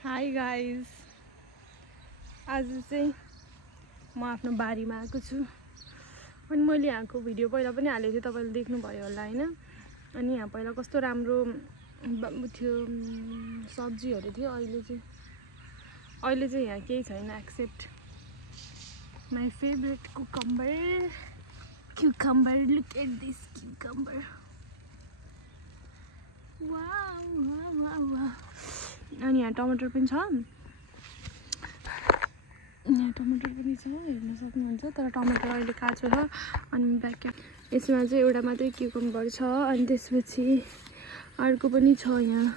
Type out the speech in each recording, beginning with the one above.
Hi guys, आज चाहिँ म आफ्नो बारीमा आएको छु। अनि मैले यहाँको भिडियो पहिला पनि हालेको थिएँ, तपाईँले देख्नुभयो होला हैन। अनि यहाँ पहिला कस्तो राम्रो थियो, सब्जीहरू थियो। अहिले चाहिँ यहाँ केही छैन except my favourite cucumber. Look at this cucumber. Wow. अनि यहाँ टमाटर पनि छ, हेर्न सक्नुहुन्छ। तर टमाटर अहिले काँचो छ। अनि ब्याक यसमा चाहिँ एउटा मात्रै क्युकम्बर छ। अनि त्यसपछि अर्को पनि छ, यहाँ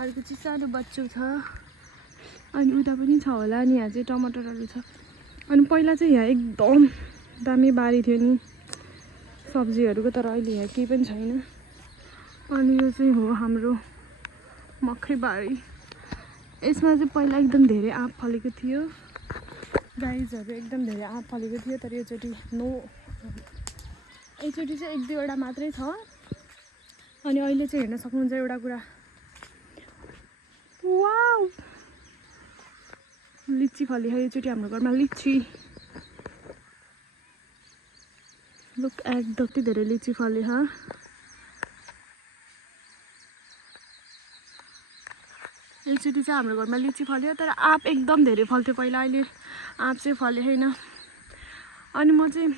अर्को चाहिँ सानो बच्चो छ। अनि उता पनि छ होला। अनि यहाँ चाहिँ टमाटरहरू छ। अनि पहिला चाहिँ यहाँ एकदम दामी बारी थियो नि सब्जीहरूको, तर अहिले यहाँ केही पनि छैन। अनि यो चाहिँ हो हाम्रो मकै बारी। यसमा चाहिँ पहिला एकदम धेरै आँप फलेको थियो, गाइजहरू, एकदम धेरै आँप फलेको थियो। तर योचोटि चाहिँ एक दुईवटा मात्रै छ। अनि अहिले चाहिँ हेर्न सक्नुहुन्छ एउटा कुरा, वाउ, लिची फल्यो। योचोटि हाम्रो घरमा लिची, लुक एट कति धेरै लिची फल्यो। एकचोटि चाहिँ हाम्रो घरमा लिची फल्यो, तर आँप एकदम धेरै फल्थ्यो पहिला। अहिले आँप चाहिँ फल्यो छैन। अनि म चाहिँ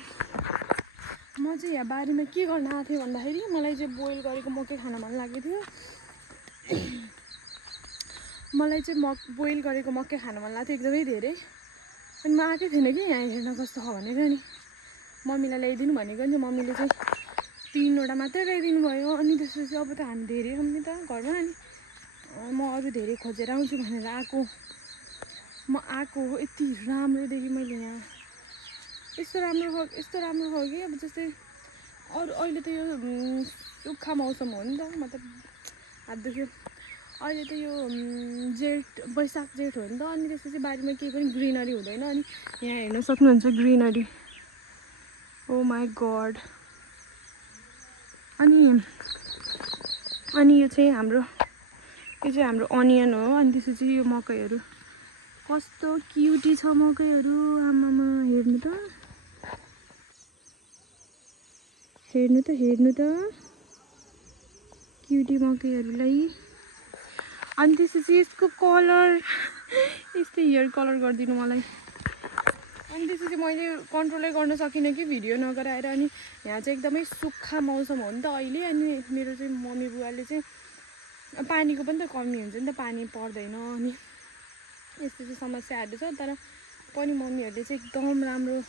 यहाँ बारीमा के गर्न आएको थिएँ भन्दाखेरि मलाई चाहिँ बोइल गरेको मकै खान मन लागेको थियो। बोइल गरेको मकै खान मन लाग्थ्यो एकदमै धेरै। अनि म आएकै थिएन कि यहाँ हेर्न कस्तो छ भनेर। नि मम्मीलाई ल्याइदिनु भनेको नि, मम्मीले चाहिँ 3वटा मात्रै ल्याइदिनु भयो। अनि त्यसपछि अब त हामी धेरै छौँ नि त घरमा। अनि म अरू धेरै खोजेर आउँछु भनेर आएको हो। यति राम्रो देखेँ मैले यहाँ, यस्तो राम्रो हो कि अब जस्तै अरू अहिले त यो सुक्खा मौसम हो नि त, मतलब हात दुख्यो। अहिले त यो वैशाख जेठ हो नि त। अनि त्यसपछि बारीमा केही पनि ग्रिनरी हुँदैन। अनि यहाँ हेर्न सक्नुहुन्छ ग्रिनरी, ओ माई गड। अनि यो चाहिँ हाम्रो अनियन हो। अनि त्यसपछि यो मकैहरू, कस्तो क्युटी छ मकैहरू, आमामा, हेर्नु त क्युटी मकैहरूलाई। अनि त्यसपछि यसको कलर, यस्तै हेयर कलर गरिदिनु मलाई। अनि त्यसपछि मैले कन्ट्रोलै गर्न सकिनँ कि भिडियो नगराएर। अनि यहाँ चाहिँ एकदमै सुक्खा मौसम हो नि त अहिले। अनि मेरो चाहिँ मम्मी बुवाले चाहिँ पानीको पनि त कमी हुन्छ नि त, पानी पर्दैन। अनि यस्तो चाहिँ समस्याहरू छ। तर पनि मम्मीहरूले चाहिँ एकदम राम्रो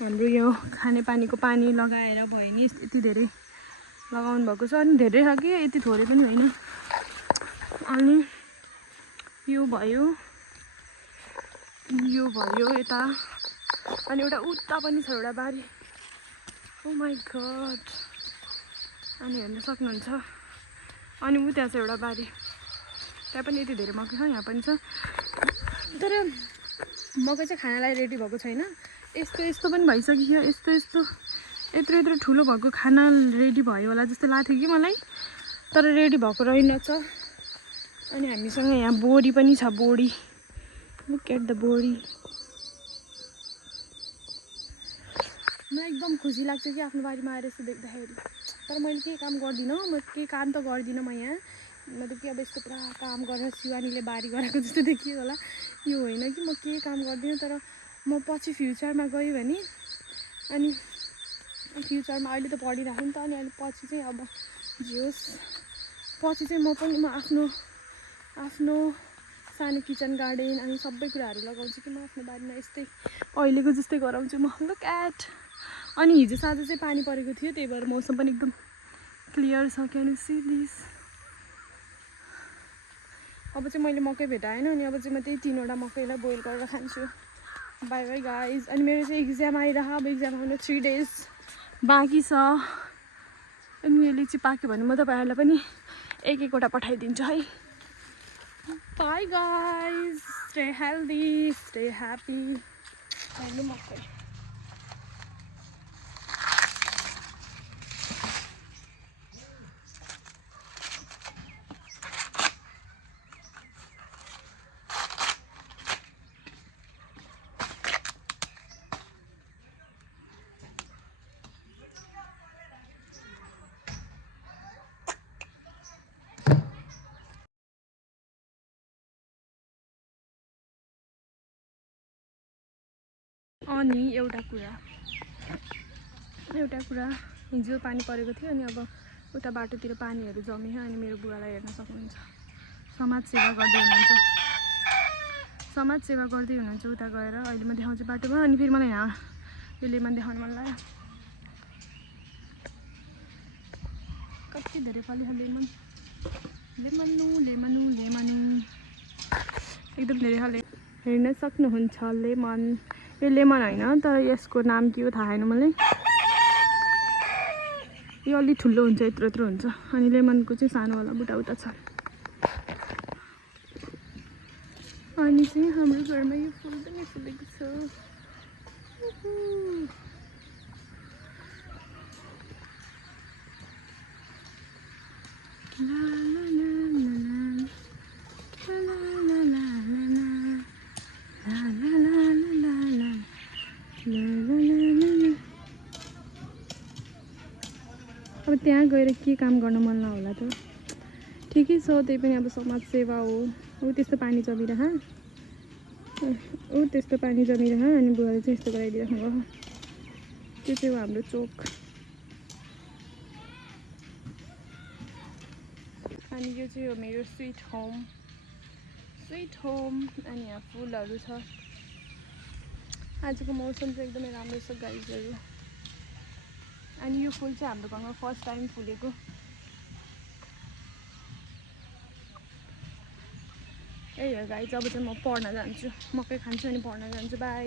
हाम्रो यो खानेपानीको पानी लगाएर भयो नि यति धेरै लगाउनु भएको छ। अनि धेरै छ कि, यति थोरै पनि होइन। अनि यो भयो यता। अनि एउटा उता पनि छ एउटा बारी, ओ माई गड। अनि हेर्न सक्नुहुन्छ। अनि त्यहाँ छ एउटा बारी, त्यहाँ पनि यति धेरै मकै छ, यहाँ पनि छ। तर मकै चाहिँ खानालाई रेडी भएको छैन। यस्तो पनि भइसक्यो। यत्रो ठुलो भएको खाना रेडी भयो होला जस्तो लाग्थ्यो कि मलाई, तर रेडी भएको रहेनछ। अनि हामीसँग यहाँ बोडी पनि छ, बोडी, लुक एट द बोडी। मलाई एकदम खुसी लाग्छ कि आफ्नो बारीमा आएर यस्तो देख्दाखेरि। तर मैले केही काम गर्दिनँ, म यहाँ। मतलब कि अब यस्तो पुरा काम गरेर शिवानीले बारी गरेको जस्तो देखियो होला, यो होइन कि म केही काम गर्दिनँ। तर म पछि फ्युचरमा गएँ भने, अनि फ्युचरमा अहिले त पढिराखेँ नि त। अनि अहिले पछि चाहिँ अब जोस्, पछि चाहिँ म पनि आफ्नो सानो किचन गार्डन अनि सबै कुराहरू लगाउँछु कि म आफ्नो बारीमा यस्तै अहिलेको जस्तै गराउँछु म। Look at. अनि हिजो साँझ चाहिँ पानी परेको थियो, त्यही भएर मौसम पनि एकदम क्लियर छ। Can you see this? अब चाहिँ मैले मकै भेटाएन। अनि अब चाहिँ म त्यही 3वटा मकैलाई बोइल गरेर खान्छु। By by guys. अनि मेरो चाहिँ इक्जाम आइरह, अब इक्जाम आउनु 3 डेज बाँकी छ। अनि यो लिची पाक्यो भने म तपाईँहरूलाई पनि एक-एकवटा पठाइदिन्छु है। By guys, stay healthy, stay happy. हेर्नु मकै, अनि एउटा कुरा हिजो पानी परेको थियो अनि अब उता बाटोतिर पानीहरू जम्यो अनि मेरो बुवालाई हेर्न सक्नुहुन्छ समाजसेवा गर्दै हुनुहुन्छ उता गएर अहिले म देखाउँछु बाटोमा अनि फेरि मलाई यहाँ यो लेमन देखाउनु मन लाग्यो कति धेरै फल्यो लेमन एकदम धेरै खाले हेर्न सक्नुहुन्छ लेमन यो लेमन होइन तर यसको नाम के हो थाहा छैन मलाई यो अलि ठुलो हुन्छ यत्रो हुन्छ अनि लेमनको चाहिँ सानोवाला बुटा छ अनि चाहिँ हाम्रो घरमा यो फुल पनि फुलेको छ अब त्यहाँ गएर के काम गर्न मन नहोला त ठिकै छ त्यही पनि अब समाजसेवा हो त्यस्तो पानी जमिरह अनि बुवाले चाहिँ यस्तो गराइदिइराख्नु भयो त्यो चाहिँ हो हाम्रो चोक अनि यो चाहिँ हो मेरो स्विट होम अनि यहाँ फुलहरू छ आजको मौसम चाहिँ एकदमै राम्रो छ गाइजहरू अनि यो फुल चाहिँ हाम्रो घरमा फर्स्ट टाइम फुलेको गाइज अब चाहिँ म पढ्न जान्छु मकै खान्छु अनि पढ्न जान्छु बाई